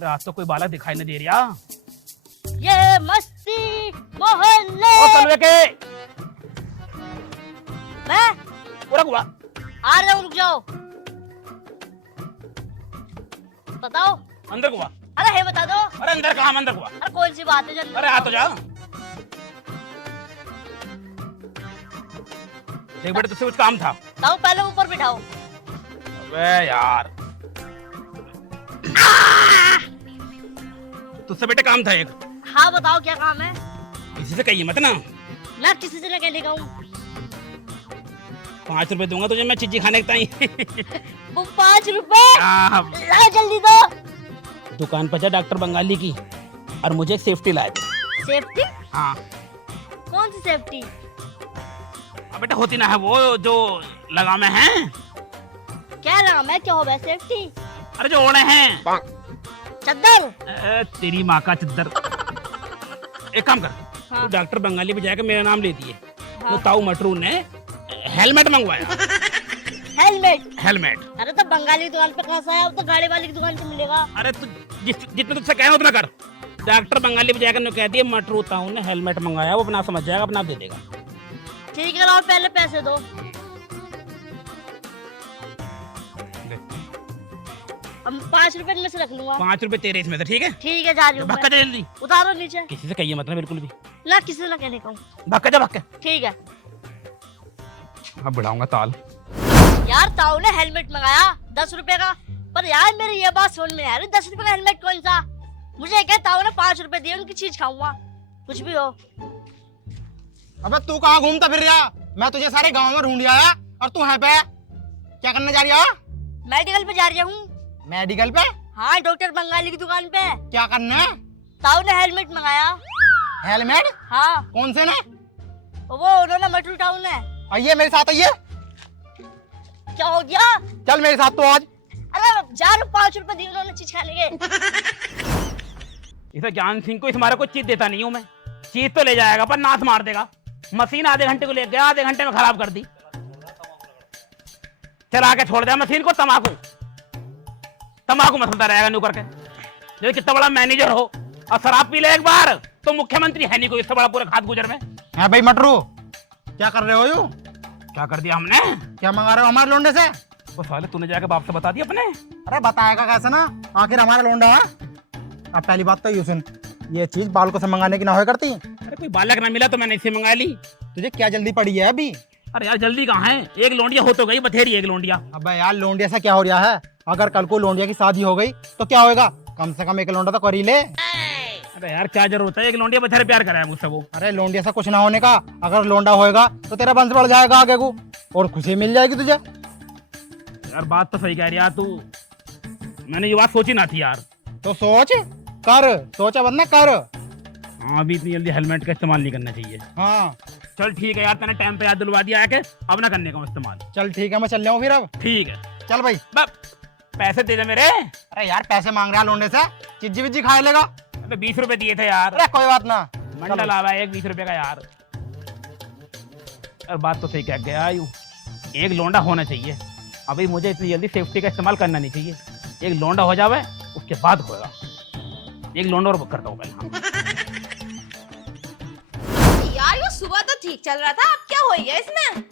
अरे आज तो कोई बालक दिखाई नहीं दे रहा। ये मस्ती मोहल्ले। ओ कलवे के मैं पूरा हुआ। आ रहा हूँ, रुक जाओ। बताओ। अंदर हुआ। अरे है बता दो। अरे अंदर कहाँ, अंदर हुआ। अरे कौन सी बात है जल्दी। अरे आ तो जा। देख बेटे तुझसे कुछ काम था। बताओ, पहले ऊपर बिठाओ। अबे यार तुझसे बेटे काम था एक। हाँ बताओ क्या काम है। किसी से कहिए मत ना। मैं किसी से न कहने का हूँ। 5 रुपए दूंगा तुझे मैं चीजी खाने का। वो 5 रुपए ला जल्दी दो। दुकान पर जा डॉक्टर बंगाली की और मुझे एक सेफ्टी लाए थे। सेफ्टी? हाँ। कौन सी सेफ्टी? अब बेटा होती ना है वो जो लगामे हैं। क्या नाम है, क्या हो गया सेफ्टी? अरे जो ओढ़े हैं। चद्दर। तेरी माँ का चद्दर। एक काम कर, हाँ। तू डॉक्टर बंगाली पे जाकर मेरा नाम ले दिए। हाँ। तो ताऊ मटरू ने हेलमेट मंगवाया। हेलमेट? हेलमेट। अरे तो बंगाली की दुकान पे कहाँ से आया, वो तो गाड़ी वाले की दुकान पे मिलेगा। अरे तू जितना तुझसे कहना उतना कर। डॉक्टर बंगाली पे जाकर कह दिया मटरू ताऊ ने हेलमेट मंगाया, वो अपना समझ जाएगा, अपना दे देगा। ठीक है, और पहले पैसे दो। अब 5 रुपए में से रख लूंगा। 5 रुपए तेरे इसमें से, ठीक है? ठीक है, जा रही हूँ। भक्का जा जल्दी। उतारो नीचे। किसी से कहिए मत ना बिल्कुल भी। ना किसी से ना कहने का हूँ। भक्का जा भक्का। ठीक है। अब बढ़ाऊंगा ताल। यार ताऊ ने हेलमेट मंगाया 10 रुपए का, पर यार मेरी ये बात समझ में आ रही, 10 रुपए का हेलमेट कौन सा? मुझे क्या ताऊ ने 5 रुपए दिए, उनकी चीज खाऊंगा, कुछ भी हो। अबे तू कहाँ घूमता फिर रहा? मैं तुझे सारे गांव में ढूंढ आया और तू है पे क्या करने जा रही है? मेडिकल पे जा रही हूँ। मेडिकल पे? हाँ, डॉक्टर बंगाली की दुकान पे। क्या करने? ताऊ ने हेलमेट मंगाया। हेलमेट? हाँ। कौन से ने? वो उन्होंने मटरू ताऊ ने। आइए मेरे साथ आइए। क्या हो गया? चल मेरे साथ तो आज। अरे जा रहा, 5 रुपए दिए उन्होंने चीज खाने के। इसे ज्ञान सिंह को इस हमारा कोई चीज देता नहीं हूँ मैं। चीज तो ले जाएगा पर नाथ मार देगा। मशीन आधे घंटे को ले गया, आधे घंटे में खराब कर दी। चला के छोड़ दिया मशीन को। तंबाकू मसलता रहेगा न्यू करके। जो कितना बड़ा मैनेजर हो और शराब पी ले एक बार तो मुख्यमंत्री है नहीं कोई इससे बड़ा पूरे खाद गुजर में। है भाई मटरू, क्या कर रहे हो यू? क्या कर दिया हमने? क्या मंगा रहे हो हमारे लोंडे से? वो साले तूने जाके बाप से बता दिया अपने। अरे बताएगा कैसे ना, आखिर हमारा लोंडा है। अब पहली बात तो यू सुन, ये चीज बालकों से मंगाने की ना हो करती। अरे कोई बालक ना मिला तो मैंने इसे मंगा ली। तुझे क्या जल्दी पड़ी है अभी? अरे यार जल्दी कहाँ है, एक लोंडिया हो तो गई, बथेरी एक लोंडिया। अबे यार लोंडिया से क्या हो रहा है? अगर कल को लोंडिया की शादी हो गई तो क्या होगा? कम से कम एक लोंडा तो कर ही ले। अरे यार क्या जरूरत है, एक लोंडिया बथेरे प्यार कराया मुझसे वो। अरे लोंडिया से कुछ ना होने का, अगर लोंडा होएगा तो तेरा वंश बढ़ जाएगा आगे को और खुशी मिल जाएगी तुझे। यार बात तो सही कह रही यार तू, मैंने ये बात सोची ना थी यार। तो सोच कर, सोचा वरना कर। हाँ अभी इतनी जल्दी हेलमेट का इस्तेमाल नहीं करना चाहिए। हाँ चल ठीक है यार, तूने टाइम पे याद दिलवा दिया है कि अब ना करने का इस्तेमाल। चल ठीक है, मैं चल रहा हूँ फिर अब। ठीक है चल भाई। पैसे दे दे मेरे। अरे यार पैसे मांग रहा लोंडे से, चिज्जी विज्जी खा लेगा। अबे 20 रुपए दिए थे यार। अरे कोई बात ना, मंडल आवा एक 20 रुपए का यार। और बात तो सही कह गया यूं, एक लोंडा होना चाहिए। अभी मुझे इतनी जल्दी सेफ्टी का इस्तेमाल करना नहीं चाहिए। एक लोंडा हो जावे उसके बाद होगा। एक लोंडा और करता हूँ पहले। यार ये सुबह तो ठीक चल रहा था, अब क्या हो गया इसमें?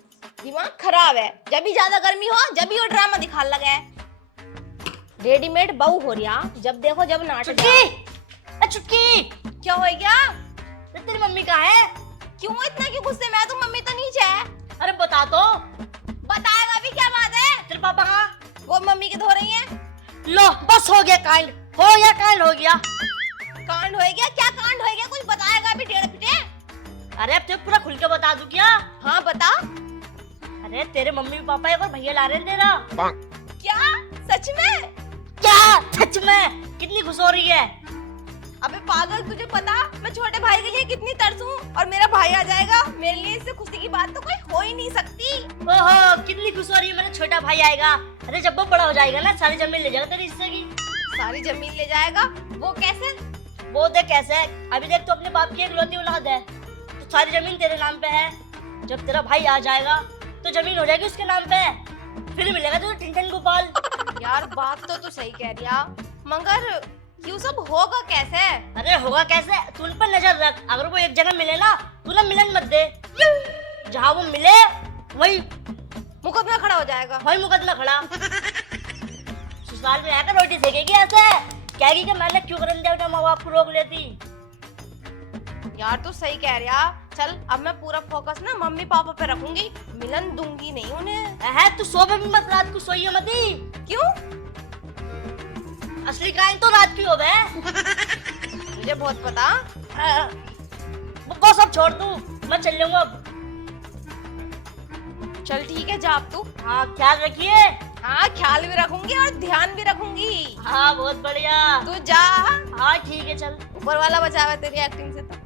दिमाग खराब है, जब भी ज्यादा गर्मी हो जब भी वो ड्रामा दिखा लगा है। रेडीमेड बहू हो रहा, जब देखो जब नाटक। चुटकी क्या हो गया? तेरी मम्मी कहाँ है? क्यों इतना क्यों गुस्से में है? तो मम्मी तो नीचे है। अरे बता तो। बताएगा भी, क्या बात है? तेरे पापा कहाँ? वो मम्मी के धो रही है। लो बस हो गया कांड, हो गया कांड, हो गया कांड हो गया? क्या कांड हो गया? कुछ बताएगा भी टेढ़े पिटे। अरे अब तेरे पूरा खुल के बता दूं क्या? हाँ बता। अरे तेरे मम्मी पापा एक और भैया ला रहे हैं तेरा। क्या सच में? क्या सच में? कितनी खुश हो रही है? अबे पागल, तुझे पता मैं छोटे भाई के लिए कितनी तरसूं, और मेरा भाई आ जाएगा, मेरे लिए इससे खुशी की बात तो कोई हो ही नहीं सकती। ओहो कितनी खुश हो रही है, मेरा छोटा भाई आएगा। अरे जब वो बड़ा हो जाएगा ना, सारी जमीन ले जाएगा तेरे हिस्से की। सारी जमीन ले जाएगा? वो कैसे? वो देख कैसे, अभी देख तो अपने बाप की एक लौती औलाद है, तो सारी जमीन तेरे नाम पे है। जब तेरा भाई आ जाएगा तो जमीन हो जाएगी उसके नाम पे, फिर मिलेगा तुझे टिंटन गोपाल। यार बात तो तू सही कह रही है, मगर ये सब होगा कैसे? अरे होगा कैसे, तू उन पर नजर रख। अगर वो एक जगह मिले ना, तू ना मिलन मत दे। जहाँ वो मिले वही मुकदमा खड़ा हो जाएगा। वही मुकदमा खड़ा। ससुराल में आकर रोटी सेकेगी ऐसे, कहेगी कि मैंने क्यों करन दिया, माँ बाप को रोक लेती। यार तू सही कह रहा। चल अब मैं पूरा फोकस ना मम्मी पापा पे रखूंगी, मिलन दूंगी नहीं उन्हें। है तू सो भी मत, रात को सोइए मत ही। क्यों? असली क्राइम तो रात की हो बे। मुझे बहुत पता। वो सब छोड़ तू, मैं चल लूंगा अब। चल ठीक है, जा अब तू। हाँ ख्याल रखिए। हाँ ख्याल भी रखूंगी और ध्यान भी रखूंगी। हाँ बहुत बढ़िया। तू जा। हाँ ठीक है चल। ऊपर वाला बचावे तेरी एक्टिंग से तो।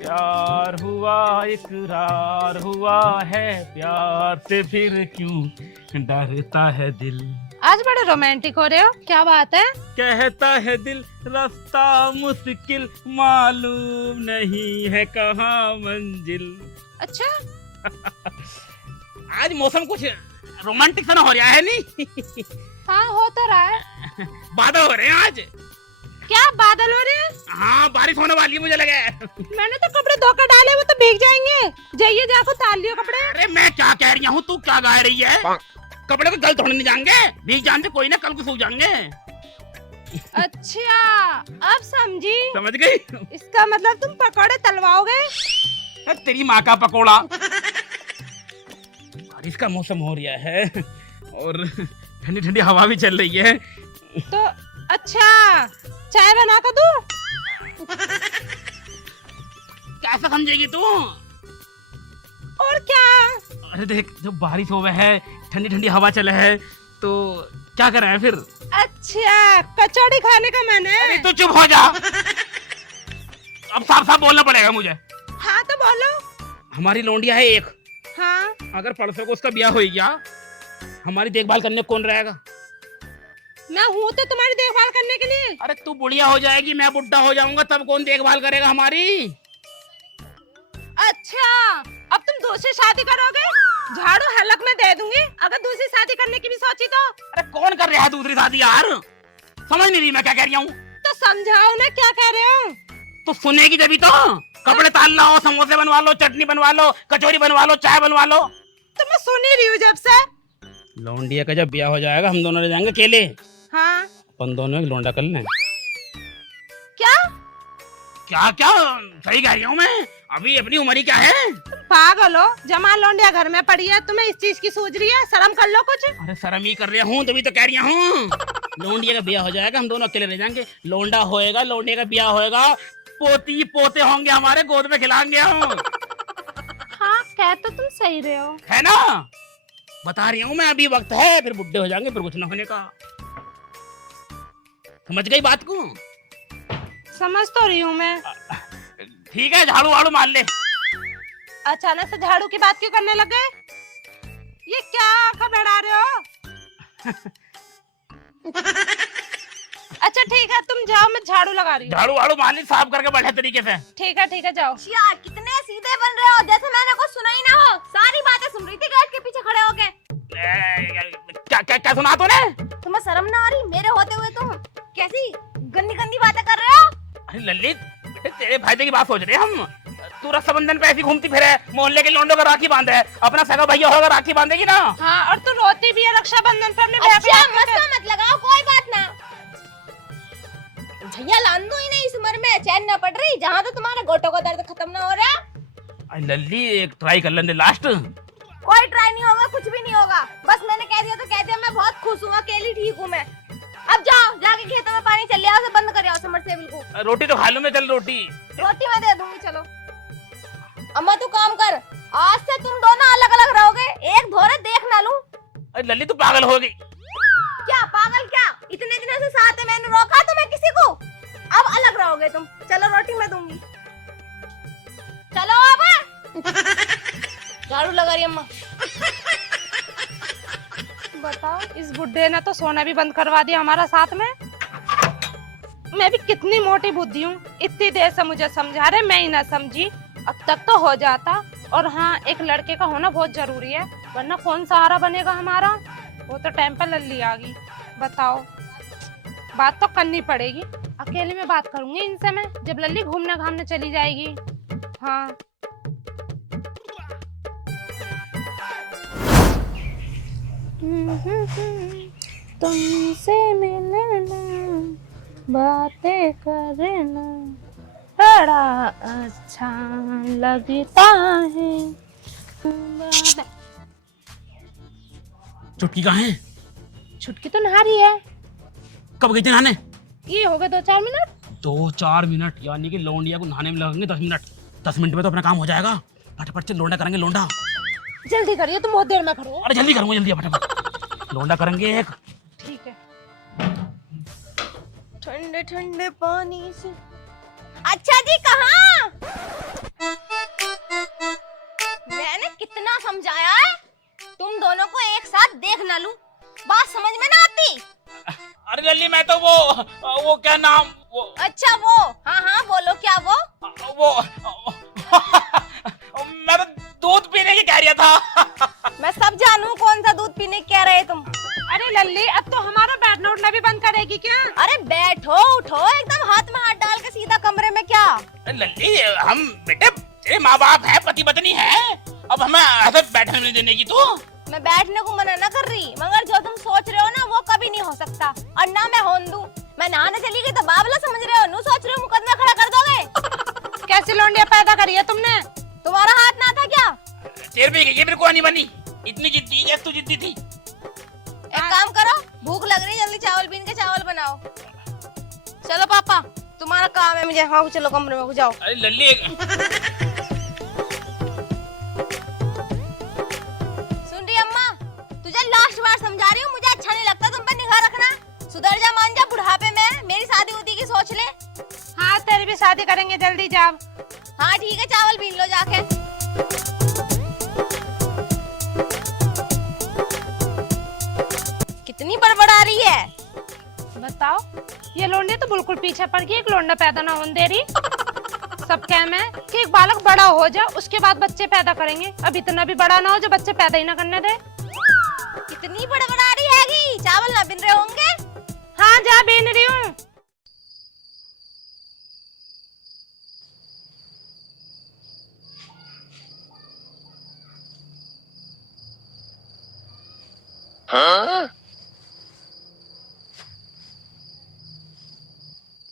प्यार हुआ इकरार हुआ है, प्यार से फिर क्यों डरता है दिल। आज बड़े रोमांटिक हो रहे हो, क्या बात है? कहता है दिल रास्ता मुश्किल, मालूम नहीं है कहाँ मंजिल। अच्छा, आज मौसम कुछ रोमांटिक सा ना हो रहा है नहीं? हाँ हो तो रहा है। बादल हो रहे हैं आज। क्या बादल हो रहे हैं? हाँ बारिश होने वाली है मुझे लगा है। मैंने तो कपड़े धोकर डाले, वो तो भीग जाएंगे। जाइए जाकर ताल लियो कपड़े। अरे मैं क्या कह रही हूँ, तू क्या गा रही है? कपड़े को जल थोड़े नहीं जाएंगे, भीग जाने से कोई ना, कल को सूख जाएंगे। अच्छा अब समझी। समझ गई? इसका मतलब तुम पकौड़े तलवाओगे। तेरी माँ का पकोड़ा। बारिश का मौसम हो रहा है और ठंडी ठंडी हवा भी चल रही है। तो अच्छा चाय बना कर दूं? कैसा समझेगी तू? और क्या? अरे देख, जब बारिश हो है, ठंडी ठंडी हवा चले है, तो क्या कर रहे हैं फिर? अच्छा कचौड़ी खाने का मन है। अरे तू चुप हो जा। अब साफ साफ बोलना पड़ेगा मुझे। हाँ तो बोलो। हमारी लोंडिया है एक, हाँ अगर परसों को उसका ब्याह हो गया, हमारी देखभाल करने कौन रहेगा? मैं हूँ तो तुम्हारी देखभाल करने के लिए। अरे तू बुढ़िया हो जाएगी, मैं बुढ़ा हो जाऊंगा, तब कौन देखभाल करेगा हमारी? अच्छा अब तुम दूसरी शादी करोगे? झाड़ू हलक में दे दूंगी अगर दूसरी शादी करने की भी सोची तो। अरे कौन कर रहा है दूसरी शादी यार? समझ नहीं रही मैं क्या कह रही हूँ? तो समझाओ ना क्या कह रहे हो। तो सुनेगी जब तो। कपड़े ताल लो, समोसे बनवा लो, चटनी बनवा लो, कचौरी बनवा लो, चाय बनवा लो। तो मैं सुन ही रही हूँ जब से। लौंडिया का जब ब्याह हो जाएगा, हम दोनों रह जाएंगे अकेले। हाँ अपन दोनों एक लौंडा कर लें। क्या? क्या क्या सही कह रही हूँ मैं? अभी अपनी उम्र ही क्या है? तुम पागल हो, जमा लौंडिया घर में पड़ी है, तुम्हें इस चीज की सूझ रही है? शर्म कर लो कुछ। अरे शर्म ही कर रही हूँ, तभी तो कह रही हूँ। लौंडिया का ब्याह हो जाएगा, हम दोनों अकेले रह जाएंगे। लौंडा होएगा, लौंडिया का ब्याह होएगा, पोती पोते होंगे हमारे, गोद में खिलाएंगे हम। हाँ कह तो तुम सही रहे हो। है ना? बता रही हूँ मैं, अभी वक्त है, फिर बुढ़े हो जाएंगे, फिर कुछ ना होने का। समझ गई बात को? समझ तो रही हूँ मैं। ठीक है, झाड़ू वाड़ू मार ले। अचानक से झाड़ू की बात क्यों करने लगे? ये क्या आंखें बढ़ा रहे हो? अच्छा ठीक है, तुम जाओ, मैं झाड़ू लगा रही हूँ। झाड़ू वाड़ू मार ली, साफ करके बढ़िया तरीके से। ठीक है जाओ। यार कितने सीधे बन रहे हो, जैसे मैंने कुछ सुना ही ना हो। सारी बातें सुन रही थी गेट के पीछे खड़े होके। क्या क्या क्या सुना तूने? तुम्हें शर्म ना आ रही? मेरे होते हुए तुम कैसी गंदी गंदी बातें कर रहे हो? अरे ललित, बेटे तेरे फायदे की बात सोच रहे हैं हम। तू रक्षाबंधन पे ऐसी घूमती फिरे, मोहल्ले के लोंडों का राखी बांधे, अपना सगा भैया होगा राखी बांधेगी ना? हाँ और तू रोती भी है रक्षाबंधन पे अपने अच्छा मस्का मत लगाओ, कोई बात ना। भैया लान दो ही नहीं, इस उम्र में चैन न पड़ रही, जहाँ तो तुम्हारे गोटों का दर्द खत्म ना हो रहा। अरे लल्ली, एक ट्राई कर लेंगे लास्ट। कोई ट्राई नहीं होगा, कुछ भी नहीं होगा। बस मैंने कह दिया तो कह दिया, मैं बहुत खुश हूँ, अकेली ठीक हूँ मैं। अब जाओ, जाके खेतों में पानी चल आओ, बंद कर आओ सबमर्सिबल को। रोटी तो खा लूं मैं, चल रोटी। रोटी मैं दे दूंगी, चलो। अम्मा तू काम कर, आज से तुम दोनों अलग अलग रहोगे, एक धोरे देख ना लूं। अरे लल्ली तू पागल हो गई क्या पागल? क्या इतने दिनों से साथ है, मैंने रोका तुम्हें किसी को? अब अलग रहोगे तुम। चलो रोटी मैं दूंगी, चलो अब। झाड़ू लगा रही अम्मा। बताओ, इस बुड्ढे ने तो सोना भी बंद करवा दिया हमारा साथ में। मैं भी कितनी मोटी बुद्धि हूँ, इतनी देर से मुझे समझा रहे, मैं ही ना समझी। अब तक तो हो जाता। और हाँ, एक लड़के का होना बहुत जरूरी है, वरना कौन सहारा बनेगा हमारा। वो तो टाइम पर लल्ली आ गई। बताओ, बात तो करनी पड़ेगी। अकेले में बात करूंगी इनसे मैं, जब लल्ली घूमने घामने चली जाएगी। हाँ। तुमसे मिलना, बातें करना बड़ा अच्छा लगता है। चुटकी कहाँ है? छुटकी तो नहा रही है। कब गई थी नहाने? ये हो गए 2-4 मिनट। 2-4 मिनट? यानी कि लौंडिया को नहाने में लगेंगे 10 मिनट। 10 मिनट में तो अपना काम हो जाएगा। फटाफट से लोंडा करेंगे, लोंडा। जल्दी करिए, तुम बहुत देर में खड़ो हो। अरे जल्दी करूंगा, जल्दी फटाफट लोंडा करेंगे एक। ठीक है। ठंडे ठंडे पानी से। अच्छा जी, कहाँ? मैंने कितना समझाया है, तुम दोनों को एक साथ देख ना लूं, बात समझ में ना आती। अरे लल्ली, मैं तो वो क्या नाम, वो अच्छा वो, हाँ हाँ बोलो, क्या वो? मैं तो दूध पीने की कह रहा था। मैं सब जानू कौन सा दूध पीने कह रहे तुम। अरे लल्ली, अब तो हमारा बैठना उठना भी बंद करेगी क्या? अरे बैठो उठो, एकदम हाथ में हाथ डाल के सीधा कमरे में। क्या लल्ली, हम बेटे तेरे माँ बाप है, पति पत्नी है, अब हमें ऐसे बैठने नहीं देने की तू। मैं बैठने को मना ना कर रही, मगर जो तुम सोच रहे हो ना वो कभी नहीं हो सकता। और ना मैं होन दूं, मैं नहाने चली गई तो बावला समझ रहे हो, नू सोच रहे हो मुकदमा खड़ा कर दोगे। कैसी लौंडिया पैदा करी है तुमने? तुम्हारा हाथ ना था क्या? तेरे भी ये मेरे को नहीं बनी, इतनी जिद्दी है तू, जिद्दी थी। एक काम करो, भूख लग रही है, जल्दी चावल बीन के चावल बनाओ। चलो पापा, तुम्हारा काम है मुझे। हाँ चलो कमरे में जाओ। अरे लल्ली, सुन रही अम्मा, तुझे लास्ट बार समझा रही हूँ, मुझे अच्छा नहीं लगता तुम पे निगाह रखना। सुधर जा, मान जा, बुढ़ापे में मेरी शादी होती की सोच ले। हाँ, तेरी भी शादी करेंगे, जल्दी जाओ। हाँ ठीक है, चावल बीन लो जाके। कितनी बड़बड़ा रही है। बताओ, ये लौंडिया तो बिल्कुल पीछे पड़ गई, एक लौंडा पैदा ना होने दे रही। सब कहना है कि एक बालक बड़ा हो जाए उसके बाद बच्चे पैदा करेंगे, अब इतना भी बड़ा ना हो जो बच्चे पैदा ही ना करने दे। कितनी बड़बड़ा रही हैगी, चावल ना बिन रहे होंगे। हाँ, जा बीन रही हूँ।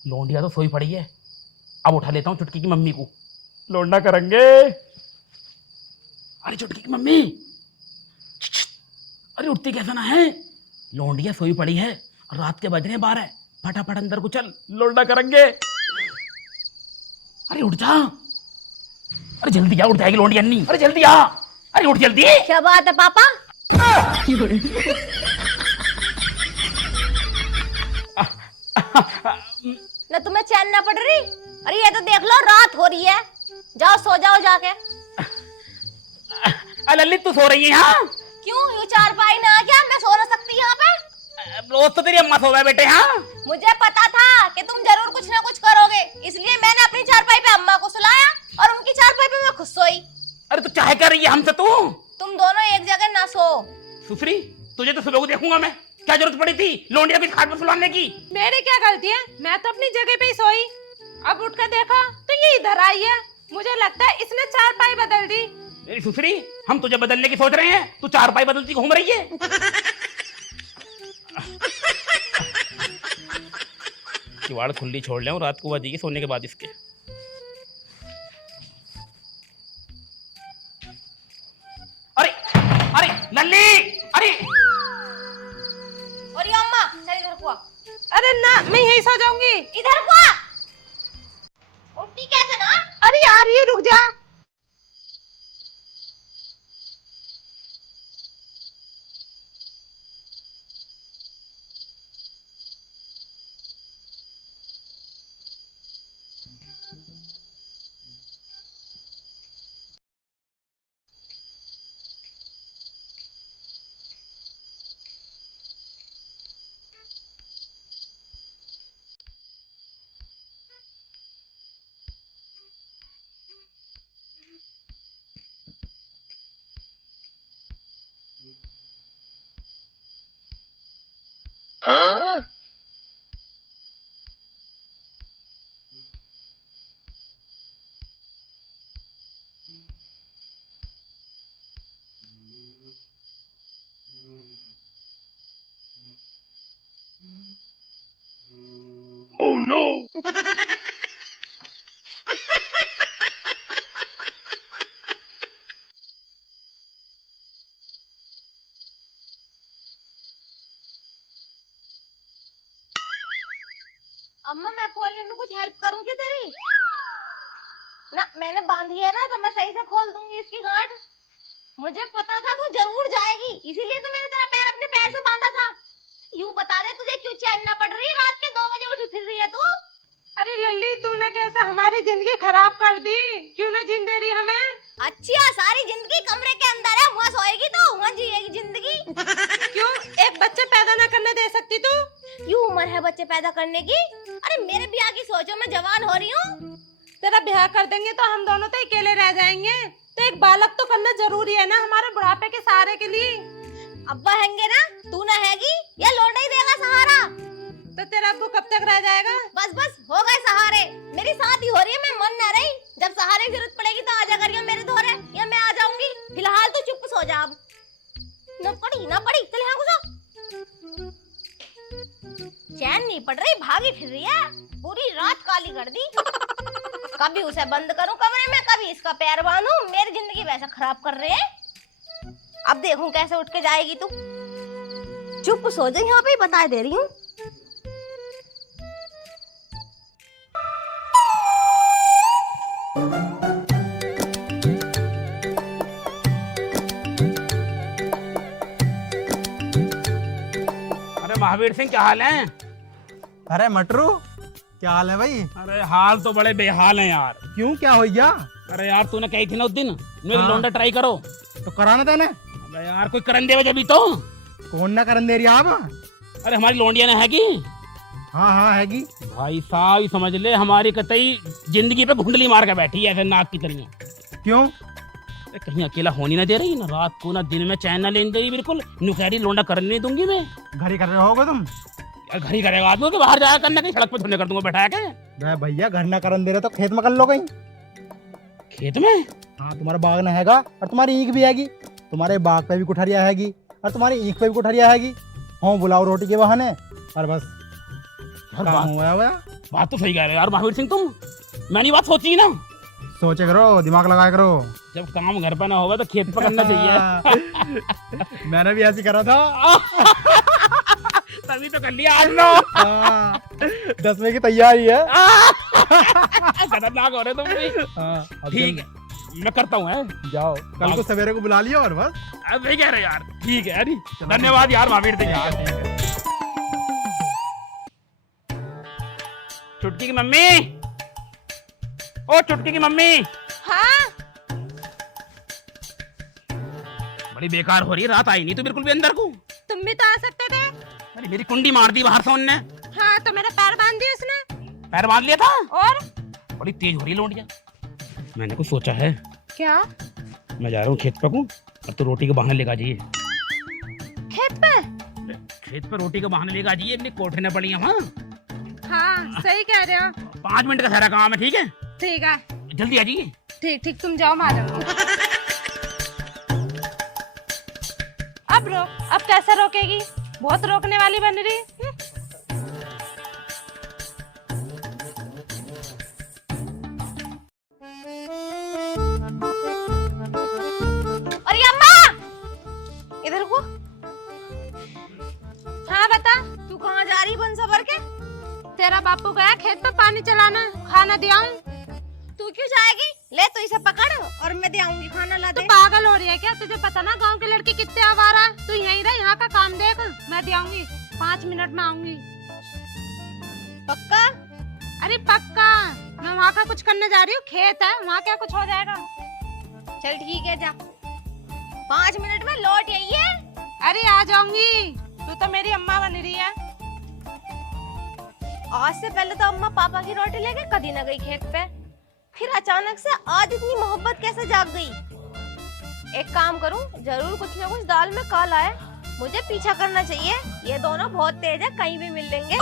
लौंडिया तो सोई पड़ी है, अब उठा लेता हूँ चुटकी की मम्मी को, लोंडा करेंगे। अरे चुटकी की मम्मी, अरे उठती कैसा ना है, लौंडिया सोई पड़ी है, रात के बज रहे हैं 12, फटाफट अंदर को चल, लोंडा करेंगे। अरे उठ जा, अरे जल्दी आ, उठ जाएगी लौंडिया अन्नी, अरे जल्दी आ, अरे उठ जल्दी। क्या बात है पापा? न तुम्हें चैन ना पड़ रही? अरे ये तो देख लो, रात हो रही है, जाओ सो जाओ जाके। ललित तू सो रही है यहाँ? क्यों, यूं चारपाई ना क्या मैं सो ना सकती यहाँ पे? रोज तो तेरी अम्मा सो गए बेटे। हाँ, मुझे पता था कि तुम जरूर कुछ ना कुछ करोगे, इसलिए मैंने अपनी चारपाई पे अम्मा को सुलाया और उनकी चारपाई पे मैं खुद सोई। अरे तू चाहे कर रही है हमसे? तुम दोनों एक जगह ना सो। सुसरी, तुझे तो सुबह को देखूंगा मैं, क्या जरूरत पड़ी थी लौंडिया की खाट पर सुलाने की? मेरी क्या गलती है, मैं तो अपनी जगह पे ही सोई। अब उठ कर देखा तो ये इधर आई है, मुझे लगता है इसने चारपाई बदल दी। मेरी सुसरी, हम तुझे बदलने की सोच रहे हैं, तू चारपाई बदलती घूम रही है। किवाड़ खुली छोड़ ले, रात को बजेगी सोने के बाद इसके। अरे अरे लल्ली, अरे और ये अम्मा चल इधर को आ। अरे ना, मैं यहीं सो जाऊंगी। इधर को आ। उल्टी कैसे ना? अरे आ रही है, रुक जा। अम्मा मैं खोलने में कुछ हेल्प करूं क्या तेरी? ना मैंने बांधी है ना, तो मैं सही से खोल दूंगी इसकी गांठ। मुझे पता था तू जरूर जाएगी, इसीलिए तो मैंने तेरा पैर अपने पैर से बांधा था। यूं बता दे तुझे क्यों चैन ना पड़ रही है? रात के 2 बजे उठी फिर रही है तू। अरे लल्ली तूने कैसे हमारी जिंदगी खराब कर दी, क्यों ना जीने दे रही हमें? अच्छी है, सारी जिंदगी कमरे के अंदर है, वहाँ सोएगी तो वहाँ जिएगी जिंदगी। क्यों एक बच्चे पैदा ना करने दे सकती तू? क्यों उम्र है बच्चे पैदा करने की? अरे मेरे ब्याह की सोचो, मैं जवान हो रही हूँ। तेरा ब्याह कर देंगे तो हम दोनों तो अकेले रह जाएंगे, तो एक बालक तो करना जरूरी है ना हमारे बुढ़ापे के सहारे के लिए। अब्बा हैंगे ना, तू ना हैगी, या लौंडा ही देगा सहारा। तो तेरा अब्बू कब तक रह जाएगा? बस बस हो गए सहारे, मेरी शादी हो रही है, मैं मन न रही। जब सहारे की जरूरत पड़ेगी तो आजा करियो मेरे धोरे, या मैं आ जाऊंगी। फिलहाल तू चुप सो जा अब। न पड़ी चल यहाँ घुसो। चैन नहीं पड़ रही, भागी फिर रही है, पूरी रात काली कर दी। कभी उसे बंद करूं कमरे में, कभी इसका पैर बांधूं, मेरी जिंदगी वैसे खराब कर रहे हैं। अब देखूं कैसे उठ के जाएगी तू। चुप सो जा, यहाँ पे ही बता दे रही हूँ। अरे महावीर सिंह क्या हाल है? अरे मटरू क्या हाल है भाई? अरे हाल तो बड़े बेहाल हैं यार। क्यों, क्या हो गया? अरे यार तूने कही थी ना उस दिन मेरी हाँ। लौंडा ट्राई करो, तो कराना था ना। अबे यार कोई करन देवे जब तो। कौन ना करन दे रही आप? अरे हमारी लौंडिया ने है की हाँ हैगी। भाई साहब ही समझ ले, हमारी कतई जिंदगी पे घुंडली मार के बैठी है ऐसे नाक की तरह। क्यों? अरे कहीं अकेला होने ना दे रही, ना रात को ना दिन में चैन ना लेने दे रही, बिल्कुल नुकहरी लौंडा करने नहीं दूंगी मैं। घर ही कर रहे होगे तुम? यार घर ही करेगा आदमी तो बाहर जाया करने, कहीं सड़क पे धुने कर दूंगा बैठा के। मैं भैया घर ना करन दे रहे तो खेत में कर लो कहीं। खेत में? हाँ तुम्हारा बाग ना हैगा, और तुम्हारी ईख भी हैगी। तुम्हारे बाग पे भी कुठरिया हैगी, और तुम्हारी ईख पे भी कुठरिया हैगी। हाँ बुलाओ रोटी के बहाने, और बस यार काम हुआ हुआ। बात तो सही कह रहे हो यार महावीर सिंह तुम। मैंने बात सोची ना, सोचे करो, दिमाग लगाया करो। जब काम घर पे ना होगा तो खेत पे करना चाहिए। मैंने भी ऐसे करा था। तभी तो कर लिया आज लो। 10वें की तैयारी है। खतरनाक हो रहे तुम भी। अब ठीक है मैं करता हूँ। जाओ, कल को सवेरे को बुला लियो और बस। अब नहीं कह रहे यार। ठीक है अरे धन्यवाद यार महावीर सिंह यार। चुटकी की मम्मी, ओ चुटकी की मम्मी। हाँ बड़ी बेकार हो रही है, रात आई नहीं तो बिल्कुल भी अंदर को। तुम भी तो आ सकते थे। अरे मेरी कुंडी मार दी बाहर से उनने। हाँ तो मेरा पैर बांध दिया उसने। पैर बांध लिया था। और बड़ी तेज हो रही है लौंडिया। मैंने कुछ सोचा है, क्या? मैं जा रहा हूँ खेत पे को, अब तो रोटी के बहाने लेकर जाइए। खेत पे? खेत पे रोटी के बहाने लेकर जाइए, अपनी कोठे न पड़ी है वहाँ। हाँ सही कह रहे हो। 5 मिनट का सारा काम है, ठीक है? ठीक है जल्दी आ जाइए। ठीक ठीक तुम जाओ, मैं आ जाऊंगी। अब रोक, अब कैसे रोकेगी? बहुत रोकने वाली बन रही। अरे अम्मा इधर को। हाँ बता, तू कहाँ जा रही बन सबर के? तेरा बापू गया खेत पे पानी चलाना, खाना दियाऊं। तू क्यों जाएगी? ले तो इसे पकड़ और मैं दे आऊंगी, खाना ला तू दे। पागल हो रही है क्या? तुझे पता ना गांव की लड़की कितने आवारा है। तू यहीं रह, यहाँ का काम देख, मैं दे आऊंगी। 5 मिनट में आऊंगी। पक्का? अरे पक्का, मैं वहाँ का कुछ करने जा रही हूँ, खेत है वहाँ क्या कुछ हो जाएगा। चल ठीक है जा, 5 मिनट में लौट यही है। अरे आ जाऊंगी, तू तो मेरी अम्मा बन रही है। आज से पहले तो अम्मा पापा की रोटी लेके कभी ना गई खेत पे, फिर अचानक से आज इतनी मोहब्बत कैसे जाग गई? एक काम करूं, जरूर कुछ ना कुछ दाल में काला है, मुझे पीछा करना चाहिए। ये दोनों बहुत तेज है, कहीं भी मिल लेंगे।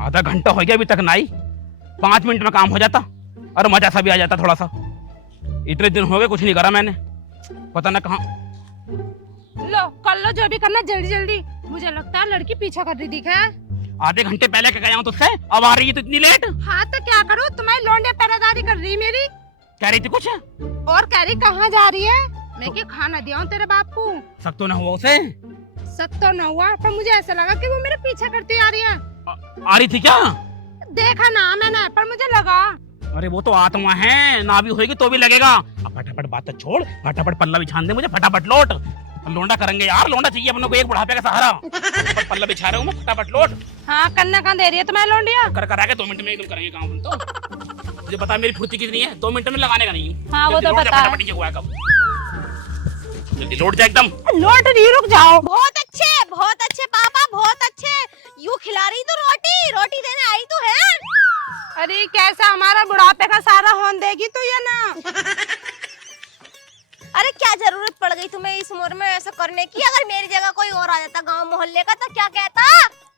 आधा घंटा हो गया अभी तक नहीं। 5 मिनट में काम हो जाता और मजा सा भी आ जाता थोड़ा सा। इतने दिन हो गए कुछ नहीं करा मैंने, पता ना कहाँ। लो कर लो जो भी करना जल्दी जल्दी। मुझे लगता है लड़की पीछा कर रही दिखा है। आधे घंटे पहले क्या गया हूँ तुझसे, अब आ रही है तो इतनी लेट। हाँ तो क्या करूँ, तुम्हारी लौंडिया पहरेदारी कर रही मेरी। कह रही थी कुछ, और कह रही कहाँ जा रही है, मैं क्या खाना दिया हूँ तेरे बाप को। शक तो न हुआ उसे? सच तो न हुआ, पर मुझे ऐसा लगा कि वो मेरे पीछे करती आ रही है। आ रही थी क्या? देखा ना मैंने, पर मुझे लगा। अरे वो तो आत्मा है, ना भी होगी तो भी लगेगा। अब फटाफट बात तो छोड़, फटाफट पल्ला बिछा दे मुझे, फटाफट लौट। लोंडा करेंगे यार, लोंडा चाहिए अपने को एक बुढ़ापे का सहारा। फटाफट पल्ला बिछा रहा हूँ मैं, फटाफट लौट। हाँ, करना कहाँ दे रही है तुम्हारी लौंडिया? कर करा के 2 मिनट में एकदम करेंगे काम। तो मुझे पता मेरी फुर्ती कितनी है, 2 मिनट में लगाने का नहीं। हाँ वो तो पता है। फटाफट ये हुआ कब, जल्दी लौट जा एकदम। लौट रही, रुक जाओ। बहुत अच्छे पापा, बहुत अच्छे। यूं खिला रही तो रोटी देने आई तो है। अरे कैसा हमारा बुढ़ापे का सारा होन देगी तू ये ना। अरे क्या जरूरत पड़ गई तुम्हें इस उम्र में ऐसा करने की? अगर मेरी जगह कोई और आ जाता गांव मोहल्ले का तो क्या कहता?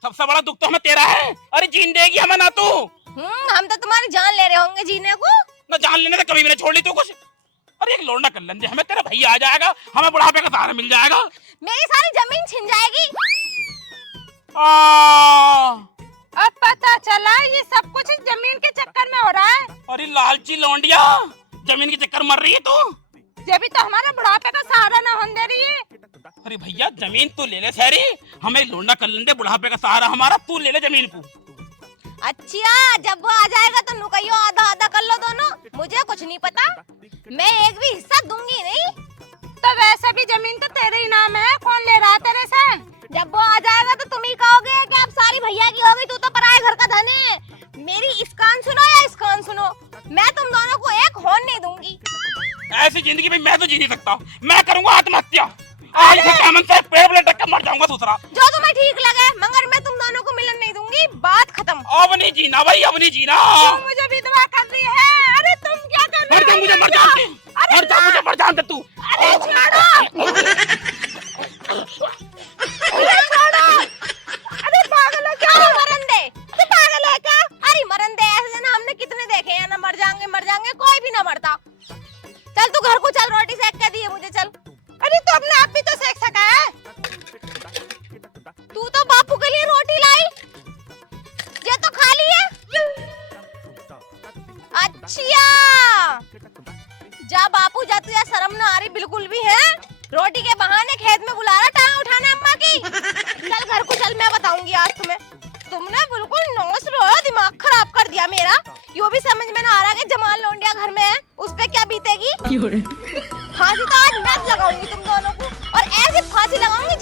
सबसे बड़ा दुख तो हमें तेरा है। अरे जीन देगी हमें ना तू। हम तो तुम्हारी जान ले रहे होंगे जीने को। ना जान लेने से कभी मैंने छोड़ ली तू कुछ। अरे एक लौंडा कर लेंगे, हमें तेरा भैया आ जाएगा, हमें बुढ़ापे का सहारा मिल जाएगा। मेरी सारी जमीन छिन जाएगी। अब पता चला ये सब कुछ इस जमीन के चक्कर में हो रहा है। अरे लालची लौंडिया, जमीन के चक्कर मर रही है तू। जब भी तो हमारा बुढ़ापे का सहारा ना होने दे रही है। अरे भैया जमीन तू ले ले सारी, हमें लौंडा कर लेंगे, बुढ़ापे का सहारा हमारा, तू ले ले जमीन को। अच्छा, जब वो आ जाएगा तो नुकइयो आधा आधा कर लो दोनों। मुझे कुछ नहीं पता, मैं एक भी हिस्सा दूंगी नहीं। तो वैसे भी जमीन तो तेरे ही नाम है, कौन ले रहा है तेरे से? जब वो आ जाएगा तो तुम ही कहोगे कि अब सारी भैया की होगी, तू तो पराए घर का धन है। मेरी इस कान सुनो या इस कान सुनो, मैं तुम दोनों को एक होने नहीं दूंगी। ऐसी जिंदगी में मैं तो जी नहीं सकता, मैं करूंगा आत्महत्या। आज से कामन से पेड़ पे लटक कर मर जाऊंगा दूसरा। जो तुम्हें ठीक लगे, मगर मैं तुम दोनों को मिलन नहीं दूंगी, बात खत्म। अब नहीं जीना भाई, अब नहीं जीना। तुम मुझे विधवा कर रही है। अरे तुम क्या कर मर जा, मुझे मर जा, मर जा, मुझे मर जा तू। अरे छोड़ो, अरे पागल है क्या? मरंदे, तू पागल है क्या? अरे मरंदे ऐसे जन हमने कितने देखे हैं ना, मर जाएंगे, कोई भी ना मरता। चल तू घर को चल, रोटी सेक के दी है मुझे, चल। अरे तू अपने आप भी तो सेक सका है। तू तो बापू के लिए रोटी लाई, ये तो खा ली है। अच्छा, जा बापू जा, तुझे शर्म ना आ रही बिल्कुल भी है? रोटी के बहाने खेत में बुला रहा टांग उठाने अम्मा की। चल घर को चल, मैं बताऊंगी आज तुम्हें। तुमने बिल्कुल नौस रो, दिमाग खराब कर दिया मेरा। यो भी समझ में ना आ रहा कि जमाल लौंडिया घर में है, उस पे क्या बीतेगी। फांसी तो आज मैं लगाऊंगी तुम दोनों को, और ऐसी फांसी लगाऊंगी